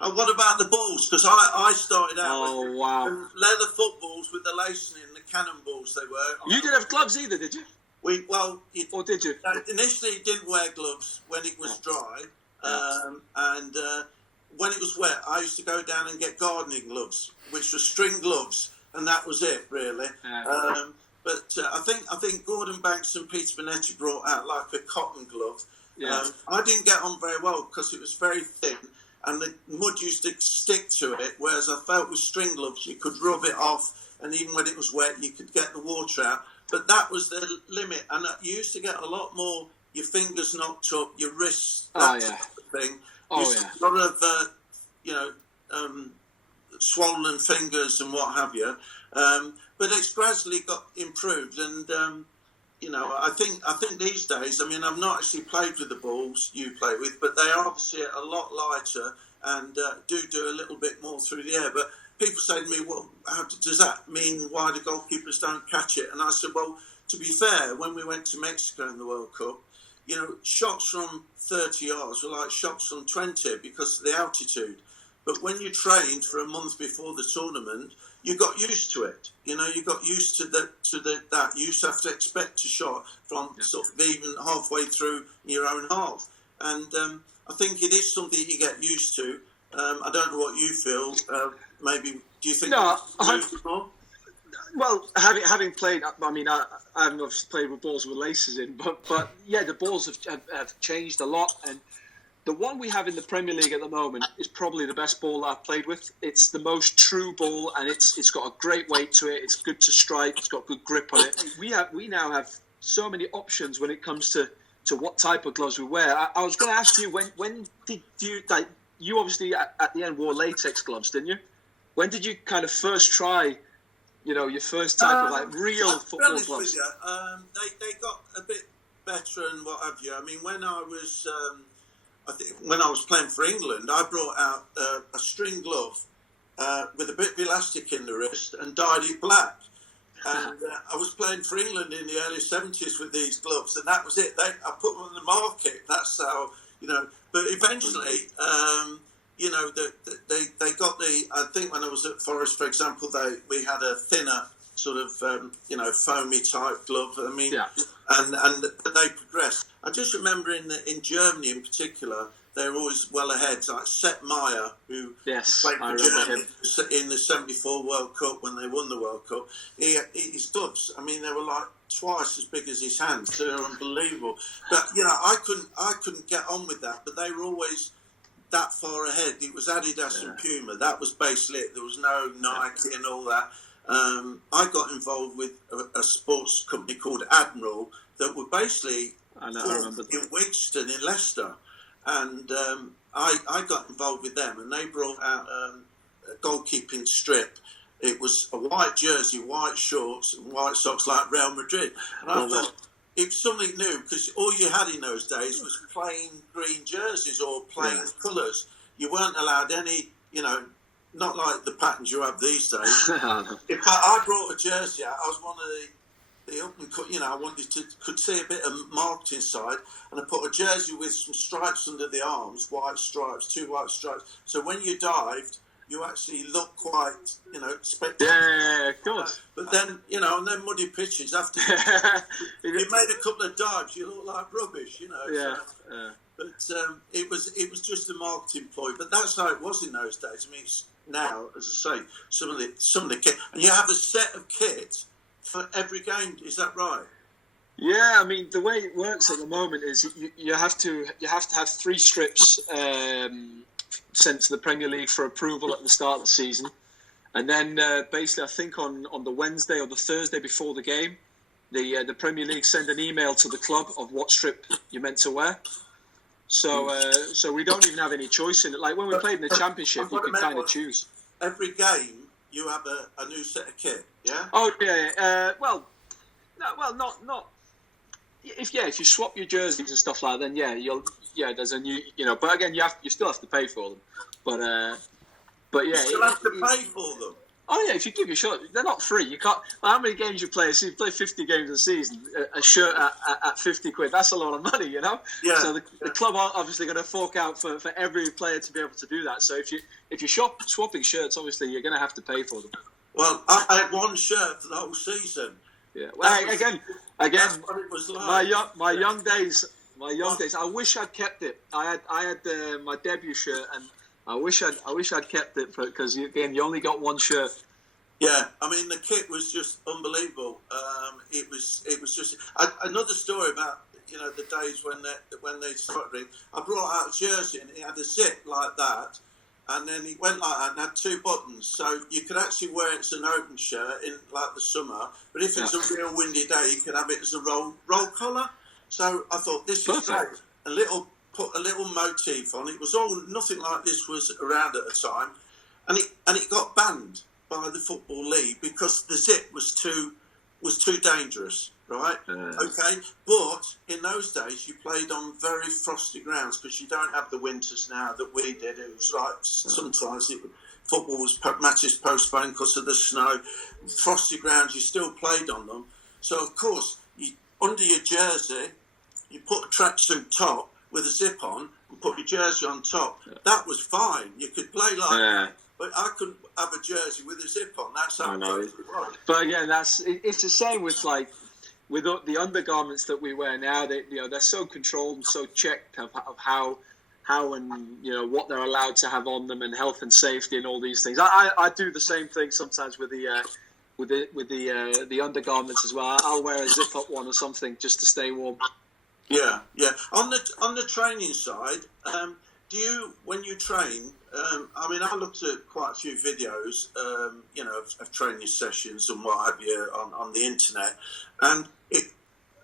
And what about the balls? Because I started out with leather footballs with the lacing in, the cannonballs they were. You didn't have gloves either, did you? Or did you? Initially, you didn't wear gloves when it was dry. And when it was wet, I used to go down and get gardening gloves, which were string gloves, and that was it, really. But I think Gordon Banks and Peter Bonetti brought out like a cotton glove. I didn't get on very well because it was very thin, and the mud used to stick to it, whereas I felt with string gloves you could rub it off, and even when it was wet you could get the water out. But that was the limit, and you used to get a lot more, your fingers knocked up, your wrists, that type of thing. A lot of, swollen fingers and what have you. But it's gradually got improved, and I think these days, I mean, I've not actually played with the balls you play with, but they are obviously a lot lighter and do a little bit more through the air. But people say to me, well, does that mean why the goalkeepers don't catch it? And I said, well, to be fair, when we went to Mexico in the World Cup, shots from 30 yards were like shots from 20 because of the altitude. But when you trained for a month before the tournament, you got used to it. You got used to that. You used to have to expect a shot from sort of even halfway through your own half. And I think it is something you get used to. I don't know what you feel. Maybe, do you think? No, well, having played, I mean, I haven't obviously played with balls with laces in, but yeah, the balls have changed a lot, and the one we have in the Premier League at the moment is probably the best ball that I've played with. It's the most true ball, and it's got a great weight to it. It's good to strike. It's got good grip on it. We now have so many options when it comes to what type of gloves we wear. I was going to ask you, when did you, like, you obviously at the end wore latex gloves, didn't you? When did you kind of first try, your first type of like real football gloves? They got a bit better and what have you. I mean, when I was playing for England, I brought out a string glove with a bit of elastic in the wrist and dyed it black. And I was playing for England in the early 70s with these gloves, and that was it. I put them on the market. That's how, But eventually, they got the. I think when I was at Forest, for example, we had a thinner sort of foamy type glove. I mean, and they progressed. I just remember in Germany in particular, they were always well ahead. Like Sepp Maier, who played for Germany in the '74 World Cup when they won the World Cup. His gloves, I mean, they were like twice as big as his hands. They were unbelievable. But I couldn't get on with that. But they were always that far ahead. It was Adidas and Puma. That was basically it. There was no Nike and all that. I got involved with a sports company called Admiral that were basically in Wigston in Leicester, and I got involved with them, and they brought out a goalkeeping strip. It was a white jersey, white shorts, and white socks like Real Madrid. And I thought it was something new, because all you had in those days was plain green jerseys or plain colours. You weren't allowed any, not like the patterns you have these days. If I brought a jersey out, I was one of the up and cut, I wanted could see a bit of marked inside, and I put a jersey with some stripes under the arms, white stripes, 2 white stripes. So when you dived, you actually look quite, spectacular. Yeah, of course. But then, and then muddy pitches after you made a couple of dives, you look like rubbish, But it was just a marketing ploy. But that's how it was in those days. I mean, now, as I say, some of the kit, and you have a set of kit for every game. Is that right? Yeah, I mean, the way it works at the moment is you have to have 3 strips sent to the Premier League for approval at the start of the season, and then basically, I think on the Wednesday or the Thursday before the game, the Premier League send an email to the club of what strip you're meant to wear. So we don't even have any choice in it. Like when we played in the Championship, you could kind of choose. Every game, you have a new set of kit, yeah? Oh yeah. Not. If you swap your jerseys and stuff like that, then there's a new, But again, you still have to pay for them. But yeah, you still have to pay for them. Oh yeah, if you give your shirt, they're not free. You can't. How many games you play? So you play 50 games a season. A shirt at 50 quid. That's a lot of money, you know. Yeah. So the club aren't obviously going to fork out for every player to be able to do that. So if you're swapping shirts, obviously you're going to have to pay for them. Well, I had one shirt for the whole season. Yeah. Well, again, that's what it was like. my young days. I wish I'd kept it. I had my debut shirt, and I wish I'd kept it because again, you only got one shirt. Yeah, I mean the kit was just unbelievable. It was just another story about the days when they started. I brought out a jersey and it had a zip like that, and then it went like that and had two buttons, so you could actually wear it as an open shirt in like the summer. But if it's a real windy day, you could have it as a roll collar. So I thought this is great. Put a little motif on. It was nothing like this was around at the time, and it got banned by the Football League because the zip was too dangerous, right? Okay, but in those days you played on very frosty grounds because you don't have the winters now that we did. It was like sometimes football was matches postponed because of the snow. Frosty grounds, you still played on them. So of course, under your jersey, you put a tracksuit top with a zip on and put your jersey on top. That was fine. You could play like that. But I couldn't have a jersey with a zip on. That's how it was. But again, it's the same with the undergarments that we wear now. They're so controlled and so checked of how and what they're allowed to have on them and health and safety and all these things. I do the same thing sometimes with the undergarments as well. I'll wear a zip up one or something just to stay warm. Yeah. On the training side, do you, when you train? I mean, I looked at quite a few videos, of training sessions and what have you on the internet. And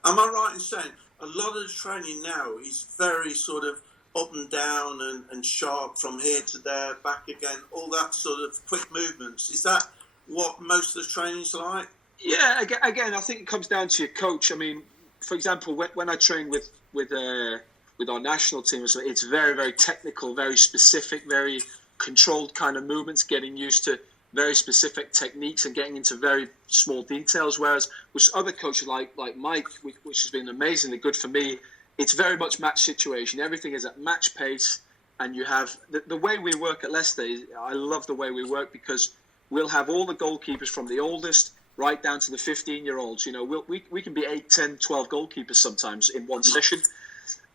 am I right in saying a lot of the training now is very sort of up and down and sharp from here to there, back again, all that sort of quick movements? Is that what most of the training's like? Yeah, again, I think it comes down to your coach. I mean, for example, when I train with our national team, it's very, very technical, very specific, very controlled kind of movements, getting used to very specific techniques and getting into very small details. Whereas with other coaches like Mike, which has been amazingly good for me, it's very much match situation. Everything is at match pace, and you have the way we work at Leicester. I love the way we work because we'll have all the goalkeepers from the oldest right down to the 15-year-olds. We can be 8, 10, 12 goalkeepers sometimes in one session.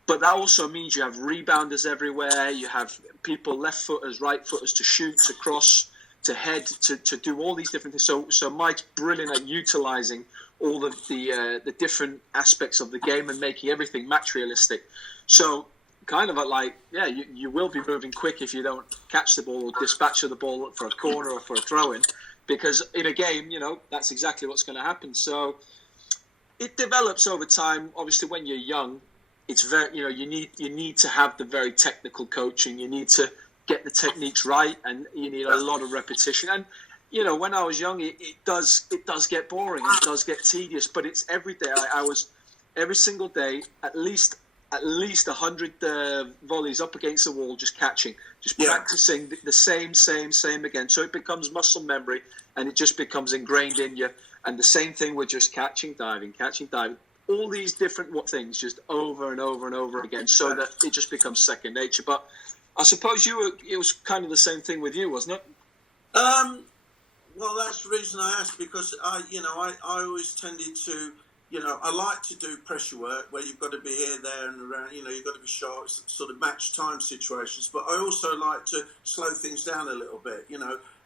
But that also means you have rebounders everywhere. You have people, left footers, right footers, to shoot, to cross, to head, to do all these different things. So Mike's brilliant at utilising all of the different aspects of the game and making everything match realistic. So kind of you will be moving quick if you don't catch the ball or dispatch the ball for a corner or for a throw-in. Because in a game, that's exactly what's going to happen. So it develops over time. Obviously, when you're young, it's very, you need to have the very technical coaching. You need to get the techniques right, and you need a lot of repetition. And when I was young, it does get boring. It does get tedious. But it's every day. I was every single day at least 100 volleys up against the wall, just catching, practicing the same again. So it becomes muscle memory, and it just becomes ingrained in you. And the same thing with just catching, diving, all these different things just over and over and over again, so that it just becomes second nature. But I suppose it was kind of the same thing with you, wasn't it? Well, that's the reason I asked, because I always tended to. I like to do pressure work where you've got to be here, there and around, you've got to be sharp, sort of match time situations. But I also like to slow things down a little bit,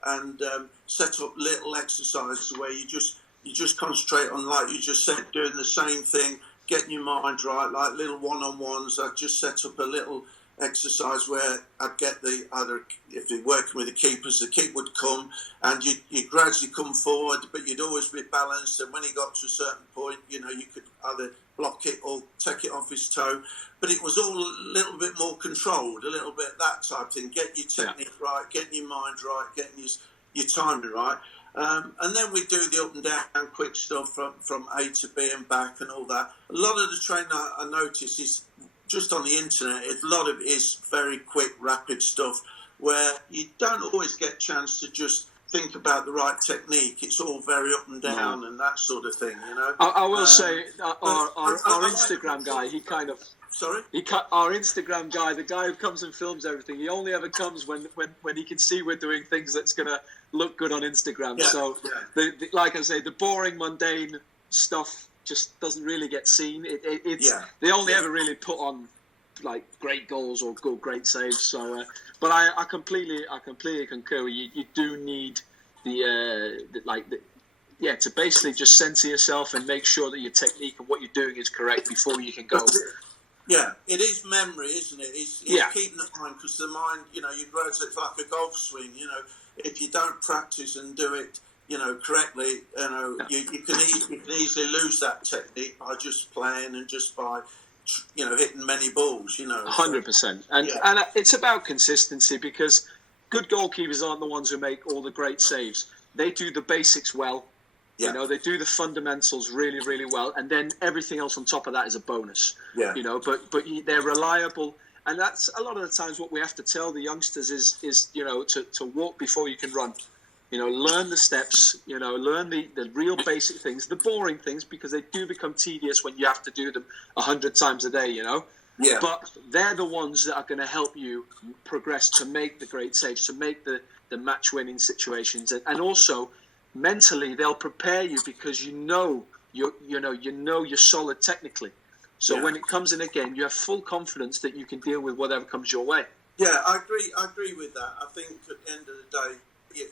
and set up little exercises where you just concentrate on, like you just said, doing the same thing, getting your mind right, like little one-on-ones. I just set up a little exercise where I'd get if you're working with the keepers, the keeper would come and you gradually come forward, but you'd always be balanced, and when he got to a certain point, you could either block it or take it off his toe, but it was all a little bit more controlled, a little bit that type of thing. Get your technique right, getting your mind right, getting your timing right. And then we do the up and down quick stuff from A to B and back and all that. A lot of the training I notice is just on the internet. A lot of it is very quick, rapid stuff where you don't always get a chance to just think about the right technique. It's all very up and down and that sort of thing, you know. I will say our Instagram guy, he kind of. Sorry? Our Instagram guy, the guy who comes and films everything, he only ever comes when he can see we're doing things that's going to look good on Instagram. Yeah, so, like I say, the boring, mundane stuff just doesn't really get seen. They only ever really put on like great goals or great saves. So, but I completely concur. You do need to basically just censor yourself and make sure that your technique and what you're doing is correct before you can go. Yeah, it is memory, isn't it? It's keeping the mind, because the mind, you know, you grow, it's like a golf swing, you know. If you don't practice and do it, you know, correctly, you know, you can easily lose that technique by just playing and just by, you know, hitting many balls, you know. 100%. And it's about consistency, because good goalkeepers aren't the ones who make all the great saves. They do the basics well. Yeah. You know, they do the fundamentals really, really well, and then everything else on top of that is a bonus. Yeah. You know, but they're reliable, and that's a lot of the times what we have to tell the youngsters is you know, to walk before you can run. You know, learn the steps. You know, learn the real basic things, the boring things, because they do become tedious when you have to do them 100 times a day. You know. Yeah. But they're the ones that are going to help you progress to make the great saves, to make the match-winning situations, and also. Mentally, they'll prepare you, because you know you're solid technically. So when it comes in again, you have full confidence that you can deal with whatever comes your way. Yeah, I agree with that. I think at the end of the day,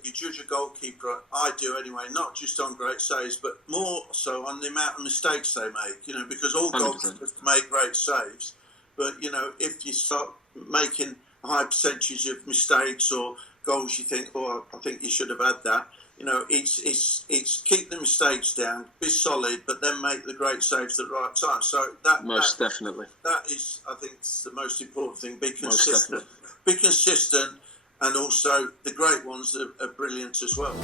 you judge a goalkeeper. I do anyway, not just on great saves, but more so on the amount of mistakes they make. You know, because all 100%. Goalkeepers make great saves, but you know, if you start making a high percentage of mistakes or goals, you think, oh, I think you should have had that. You know, it's keep the mistakes down, be solid, but then make the great saves at the right time. So definitely. That is, I think, the most important thing. Be consistent. Be consistent, and also the great ones are brilliant as well.